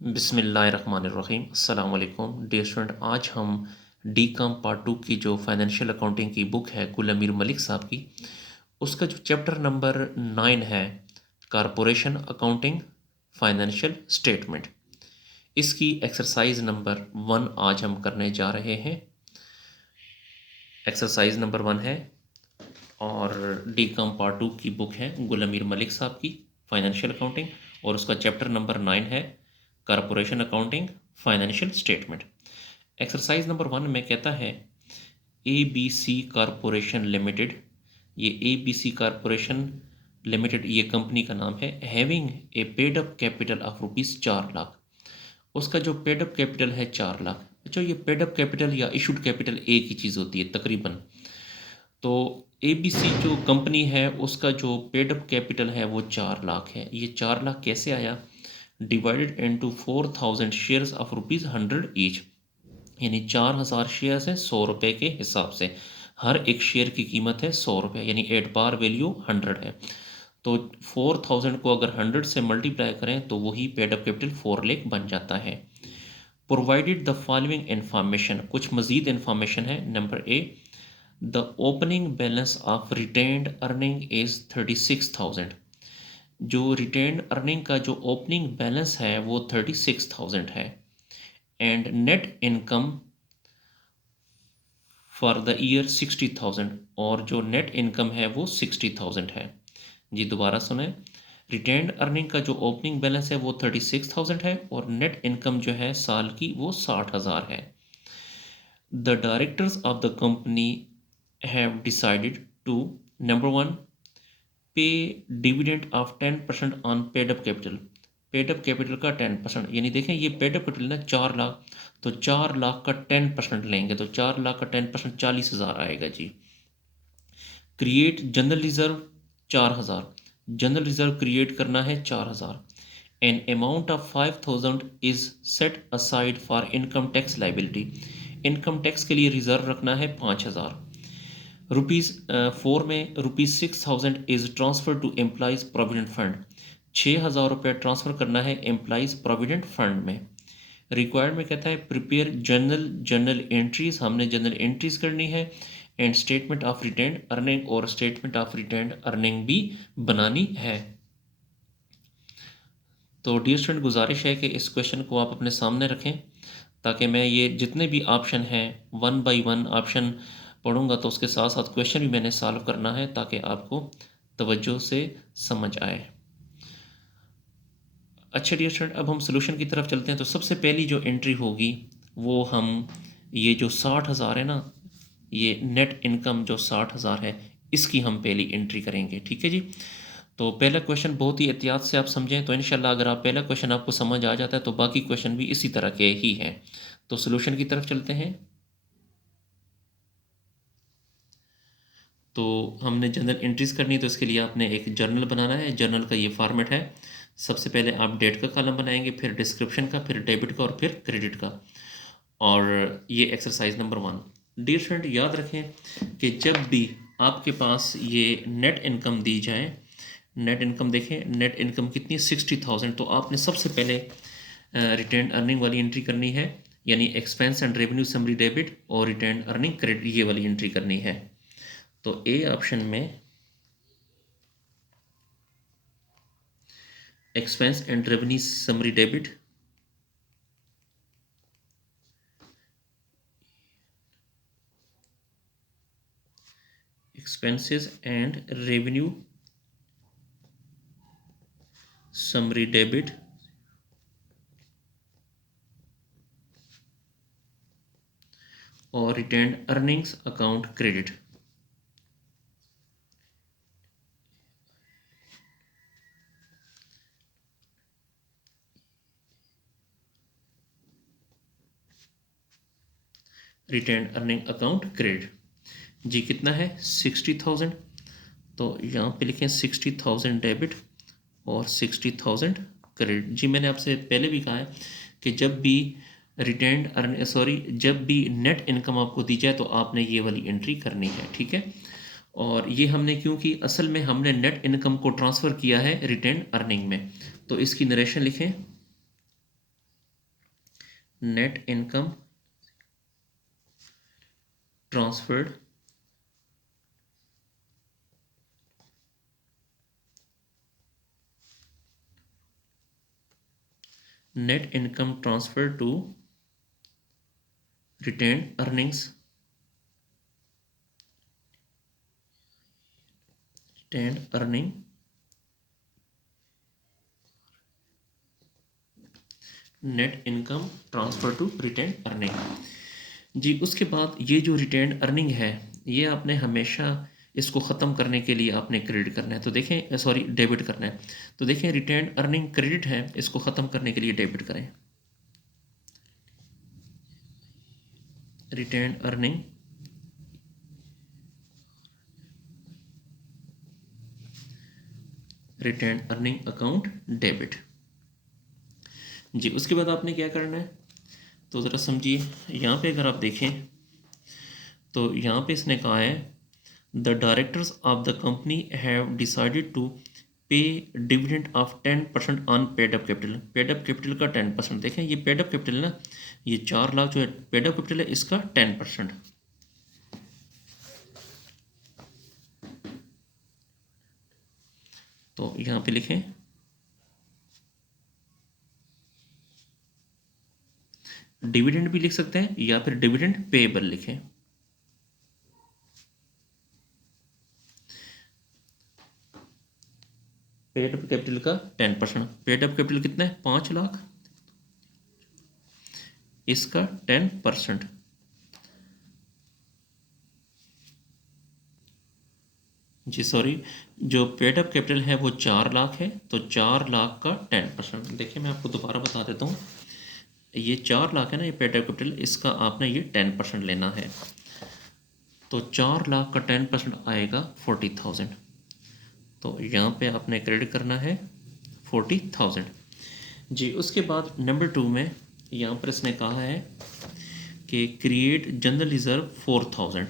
बिस्मिल्लाहिर्रहमानिर्रहीम अस्सलाम वालेकुम डियर स्टूडेंट। आज हम डी कॉम पार्ट 2 की जो फाइनेंशियल अकाउंटिंग की बुक है गुल अमीर मलिक साहब की, उसका जो चैप्टर नंबर 9 है कारपोरेशन अकाउंटिंग फाइनेंशियल स्टेटमेंट, इसकी एक्सरसाइज नंबर 1 आज हम करने जा रहे हैं। एक्सरसाइज नंबर 1 है और डी कॉम पार्ट 2 की बुक है गुल अमीर मलिक साहब की फाइनेंशियल अकाउंटिंग, और उसका चैप्टर नंबर 9 है corporation accounting financial statement. Exercise number 1 में कहता है A B C corporation limited, ये A B C corporation limited ये कंपनी का नाम है, having a paid up capital of ₹4 lakh. उसका जो पेड अप कैपिटल है 4 लाख। अच्छा, ये पेड अप कैपिटल या इशूड कैपिटल एक ही चीज़ होती है तकरीबन। तो ए बी सी जो कंपनी है उसका जो पेड अप कैपिटल है वो 4 लाख है। ये 4 लाख कैसे आया? Divided into 4000 shares of ₹100 each, यानी 4000 शेयर्स हैं 100 रुपये के हिसाब से। हर एक शेयर की कीमत है 100 रुपये, यानी एट बार वैल्यू 100 है। तो 4000 को अगर 100 से मल्टीप्लाई करें तो वही पेड अप कैपिटल 4 लाख बन जाता है। प्रोवाइडेड द फॉलोइंग इन्फॉर्मेशन, कुछ मजीद इन्फॉर्मेशन है। Number A, the opening balance of retained earning is 36,000। जो रिटेन्ड अर्निंग का जो ओपनिंग बैलेंस है वो 36,000 है। And net income for the year 60,000, और जो नेट इनकम है वो 60,000 है। जी दोबारा सुने, रिटेन्ड अर्निंग का जो ओपनिंग बैलेंस है वो 36,000 है और नेट इनकम जो है साल की वो 60,000 है। The directors of the company have decided to, number 1, pay dividend of 10% on paid up capital. Paid up capital का 10%, यानी देखें ये पेड अप कैपिटल ना 4 लाख, तो 4 लाख का 10% लेंगे तो 4 लाख का 10% 40,000 आएगा जी। Create general reserve 4,000, general reserve create करना है 4,000। An amount of 5,000 is set aside for income tax liability, income tax के लिए रिजर्व रखना है 5,000। ₹4 में ₹6,000 is transfer to employees provident fund, 6,000 रुपये ट्रांसफ़र करना है एम्प्लॉइज प्रोविडेंट फंड में। रिक्वायर्ड में कहता है प्रिपेयर जर्नल एंट्रीज, हमने जर्नल एंट्रीज करनी है। And statement of retained earning, और स्टेटमेंट ऑफ रिटेन्ड अर्निंग भी बनानी है। तो डियर स्टूडेंट, गुजारिश है कि इस क्वेश्चन को आप अपने सामने रखें ताकि मैं ये जितने भी ऑप्शन हैं 1 बाई 1 ऑप्शन पढ़ूंगा तो उसके साथ साथ क्वेश्चन भी मैंने सॉल्व करना है ताकि आपको तवज्जो से समझ आए। अच्छा डियर स्टूडेंट, अब हम सोल्यूशन की तरफ चलते हैं। तो सबसे पहली जो एंट्री होगी वो हम ये जो 60,000 है ना, ये नेट इनकम जो 60,000 है इसकी हम पहली एंट्री करेंगे। ठीक है जी। तो पहला क्वेश्चन बहुत ही एहतियात से आप समझें तो इंशाल्लाह अगर आप पहला क्वेश्चन आपको समझ आ जाता है तो बाकी क्वेश्चन भी इसी तरह के ही हैं। तो सोल्यूशन की तरफ चलते हैं। तो हमने जर्नल एंट्रीज करनी है तो इसके लिए आपने एक जर्नल बनाना है। जर्नल का ये फॉर्मेट है, सबसे पहले आप डेट का कॉलम बनाएंगे, फिर डिस्क्रिप्शन का, फिर डेबिट का और फिर क्रेडिट का। और ये एक्सरसाइज नंबर 1। डियर फ्रेंड, याद रखें कि जब भी आपके पास ये नेट इनकम दी जाए, नेट इनकम देखें, नेट इनकम कितनी है 60,000, तो आपने सबसे पहले रिटेन अर्निंग वाली एंट्री करनी है, यानी expense and revenue summary debit, और रिटेन अर्निंग क्रेडिट ये वाली एंट्री करनी है। तो ए ऑप्शन में expense and revenue summary debit, expenses and revenue summary debit, और retained earnings account credit। retained earning account credit जी कितना है 60,000, तो यहाँ पे लिखें 60,000 डेबिट और 60,000 क्रेडिट। जी मैंने आपसे पहले भी कहा है कि जब भी जब भी नेट इनकम आपको दी जाए तो आपने ये वाली एंट्री करनी है। ठीक है। और ये हमने क्योंकि असल में हमने नेट इनकम को ट्रांसफ़र किया है रिटेन अर्निंग में, तो इसकी नरेशन लिखें। Net income transferred net income transfer to retained earnings, retained earning, net income transfer to retain earning. जी उसके बाद ये जो रिटेन अर्निंग है ये आपने हमेशा इसको ख़त्म करने के लिए आपने क्रेडिट करना है। तो देखें सॉरी डेबिट करना है। तो देखें रिटेन अर्निंग क्रेडिट है, इसको ख़त्म करने के लिए डेबिट करें। Retain earning retain earning account debit. जी उसके बाद आपने क्या करना है तो ज़रा समझिए। यहाँ पे अगर आप देखें तो यहाँ पे इसने कहा है the directors of the company have decided to pay dividend of 10% on paid up capital. Paid up capital का 10%। देखें ये पेड अप कैपिटल ना, ये 4 लाख जो है पेड अप कैपिटल है इसका 10%। तो यहाँ पे लिखें डिविडेंड भी लिख सकते हैं या फिर डिविडेंड पेएबल लिखें। पेड अप कैपिटल का 10%। पेड अप कैपिटल कितना है 5 लाख, इसका 10%। जी सॉरी, जो पेड अप कैपिटल है वो 4 लाख है, तो 4 लाख का 10%। देखिए मैं आपको दोबारा बता देता हूँ, ये 4 लाख है ना ये पेड अप कैपिटल, इसका आपने ये 10% लेना है। तो 4 लाख का 10% आएगा 40,000। तो यहाँ पे आपने क्रेडिट करना है 40,000। जी उसके बाद नंबर 2 में यहाँ पर इसने कहा है कि क्रिएट जनरल रिज़र्व 4,000।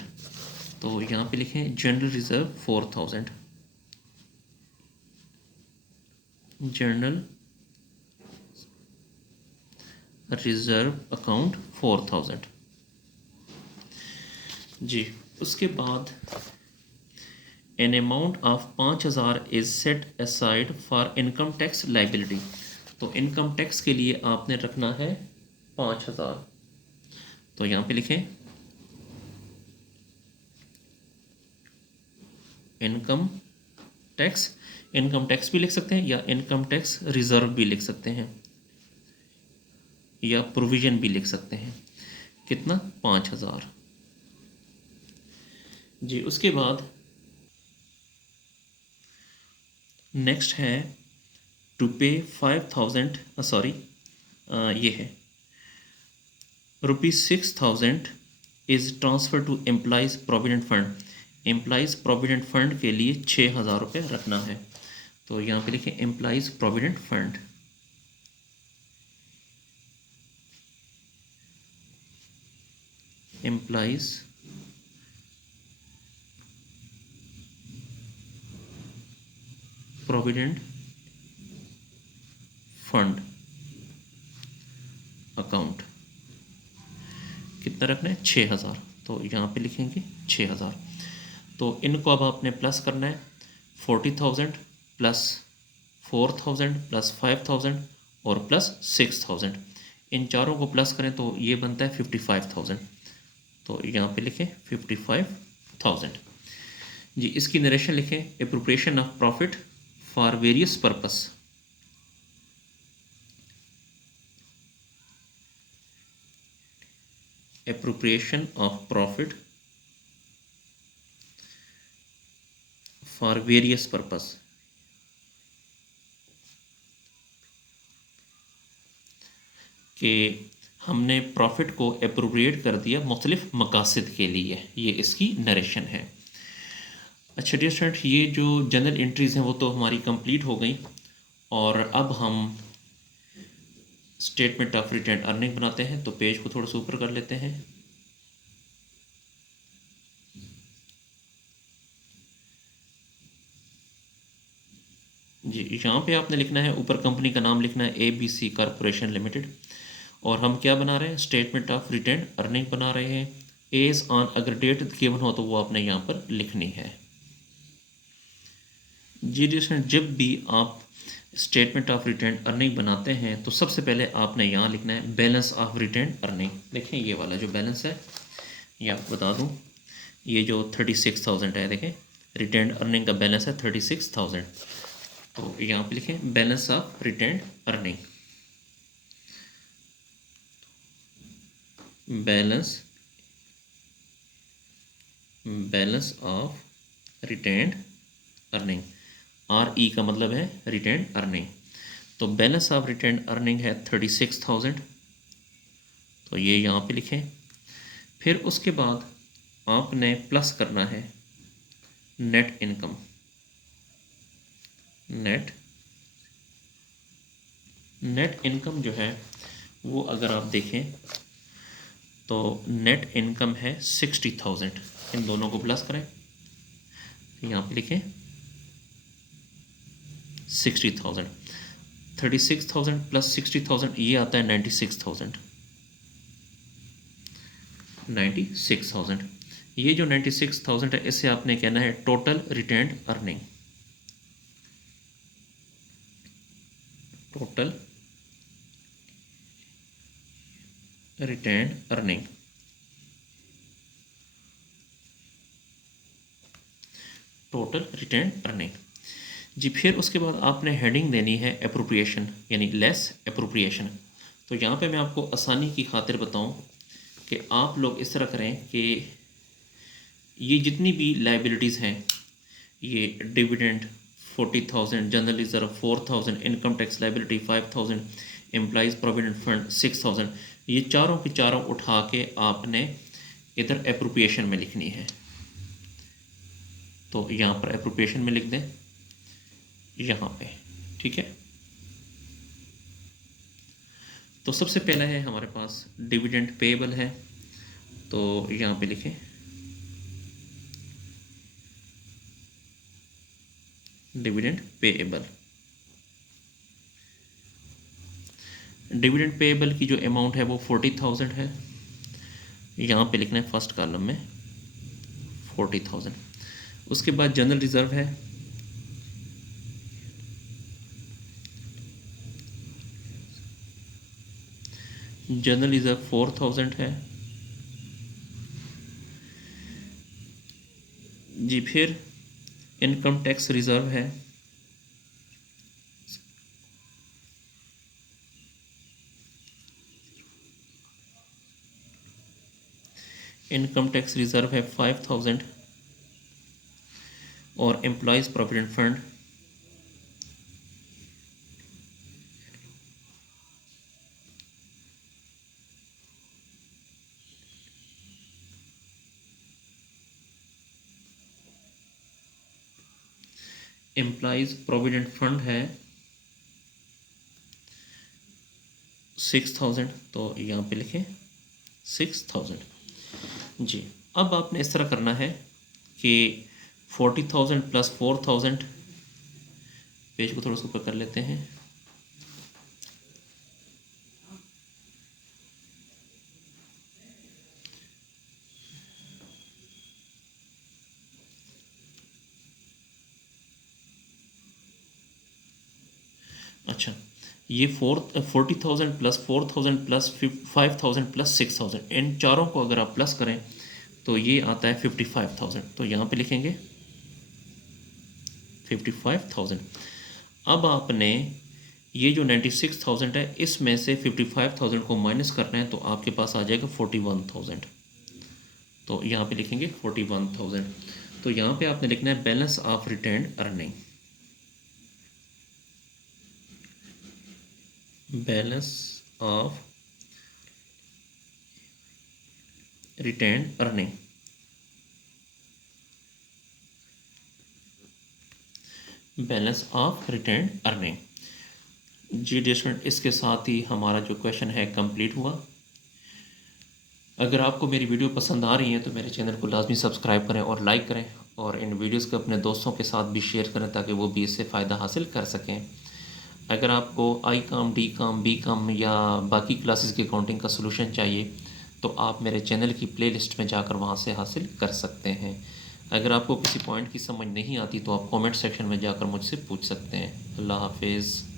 तो यहाँ पे लिखें general reserve 4,000, general reserve account 4,000। जी उसके बाद N amount of 5,000 is set aside for income tax liability. तो इनकम टैक्स के लिए आपने रखना है 5,000। तो यहाँ पे लिखें इनकम टैक्स भी लिख सकते हैं या इनकम टैक्स रिजर्व भी लिख सकते हैं या प्रोविजन भी लिख सकते हैं। कितना 5,000। जी उसके बाद नेक्स्ट है टू पे 5,000 सॉरी ये है ₹6,000 is transfer to employees provident fund. Employees provident fund के लिए 6,000 रुपये रखना है। तो यहाँ पे लिखें employees provident fund, employees provident fund account कितना रखना है 6,000। तो यहाँ पे लिखेंगे 6,000। तो इनको अब आपने प्लस करना है 40,000 प्लस 4,000 प्लस 5,000 और प्लस 6,000। इन चारों को प्लस करें तो ये बनता है 55,000। तो यहाँ पे लिखें 55,000। जी इसकी नरेशन लिखें appropriation of profit for various purpose. Appropriation of profit for various purpose. कि हमने प्रॉफिट को अप्रोप्रिएट कर दिया मुख्तलिफ मकासद के लिए, ये इसकी नरेशन है। अच्छा डियर स्टूडेंट, ये जो जनरल एंट्रीज़ हैं वो तो हमारी कंप्लीट हो गई और अब हम स्टेटमेंट ऑफ रिटेन अर्निंग बनाते हैं। तो पेज को थोड़ा सा ऊपर कर लेते हैं। जी यहाँ पे आपने लिखना है ऊपर कंपनी का नाम लिखना है ABC कॉरपोरेशन लिमिटेड और हम क्या बना रहे हैं, स्टेटमेंट ऑफ रिटेन अर्निंग बना रहे हैं। एज ऑन, अगर डेट गिवन हो तो वो आपने यहाँ पर लिखनी है। जी डिस्टेंट, जब भी आप स्टेटमेंट ऑफ रिटेन अर्निंग बनाते हैं तो सबसे पहले आपने यहाँ लिखना है बैलेंस ऑफ रिटेन अर्निंग। देखें ये वाला जो बैलेंस है, ये आपको बता दूँ, ये जो 36,000 है, देखें रिटेन अर्निंग का बैलेंस है 36,000। तो यहाँ पे लिखें balance of retain earning, balance of retain earning, RE का मतलब है रिटेन अर्निंग। तो बैलेंस ऑफ रिटेन अर्निंग है 36,000, तो ये यहाँ पे लिखें। फिर उसके बाद आपने प्लस करना है नेट इनकम, नेट इनकम जो है वो अगर आप देखें तो नेट इनकम है 60,000। इन दोनों को प्लस करें, यहाँ पे लिखें 60,000, 36,000 प्लस 60,000 ये आता है 96,000। ये जो 96,000 है इससे आपने कहना है total retained earning, total retained earning. Total retained earning जी। फिर उसके बाद आपने हेडिंग देनी है एप्रोप्रिएशन, यानी लेस एप्रोप्रिएशन। तो यहाँ पे मैं आपको आसानी की खातिर बताऊँ कि आप लोग इस तरह करें कि ये जितनी भी लाइबिलिटीज़ हैं, ये dividend 40,000, general reserve 4,000, income tax liability 5,000, employees provident fund 6,000, ये चारों की चारों उठा के आपने इधर एप्रोप्रिएशन में लिखनी है। तो यहाँ पर एप्रोप्रिएशन में लिख दें यहाँ पे, ठीक है। तो सबसे पहला है हमारे पास डिविडेंड पेएबल है, तो यहाँ पे लिखें डिविडेंड पेएबल। डिविडेंड पेएबल की जो अमाउंट है वो 40,000 है, यहाँ पे लिखना है फर्स्ट कॉलम में 40,000। उसके बाद जनरल रिजर्व है, जनरल रिजर्व 4,000 है जी। फिर इनकम टैक्स रिजर्व है, इनकम टैक्स रिजर्व है 5,000 और employees provident fund employees provident fund है 6,000, तो यहाँ पे लिखें 6,000 जी। अब आपने इस तरह करना है कि 40,000 प्लस 4,000, पेज को थोड़ा सा ऊपर कर लेते हैं, अच्छा। ये 40,000 प्लस 4,000 प्लस 5,000 प्लस 6,000, इन चारों को अगर आप प्लस करें तो ये आता है 55,000। तो यहाँ पे लिखेंगे 55,000। अब आपने ये जो 96,000 है इसमें से 55,000 को माइनस करना है, तो आपके पास आ जाएगा 41,000। तो यहाँ पे लिखेंगे 41,000। तो यहाँ पे आपने लिखना है balance of retained earning, balance of retained earning, balance of retained earning जी। डिस्टेंट, इसके साथ ही हमारा जो क्वेश्चन है कंप्लीट हुआ। अगर आपको मेरी वीडियो पसंद आ रही है तो मेरे चैनल को लाजमी सब्सक्राइब करें और लाइक करें, और इन वीडियोस को अपने दोस्तों के साथ भी शेयर करें ताकि वो भी इससे फ़ायदा हासिल कर सकें। अगर आपको आई काम, डी काम, बी काम या बाकी क्लासेस की अकाउंटिंग का सलूशन चाहिए तो आप मेरे चैनल की प्लेलिस्ट में जाकर वहाँ से हासिल कर सकते हैं। अगर आपको किसी पॉइंट की समझ नहीं आती तो आप कमेंट सेक्शन में जाकर मुझसे पूछ सकते हैं। अल्लाह हाफिज़।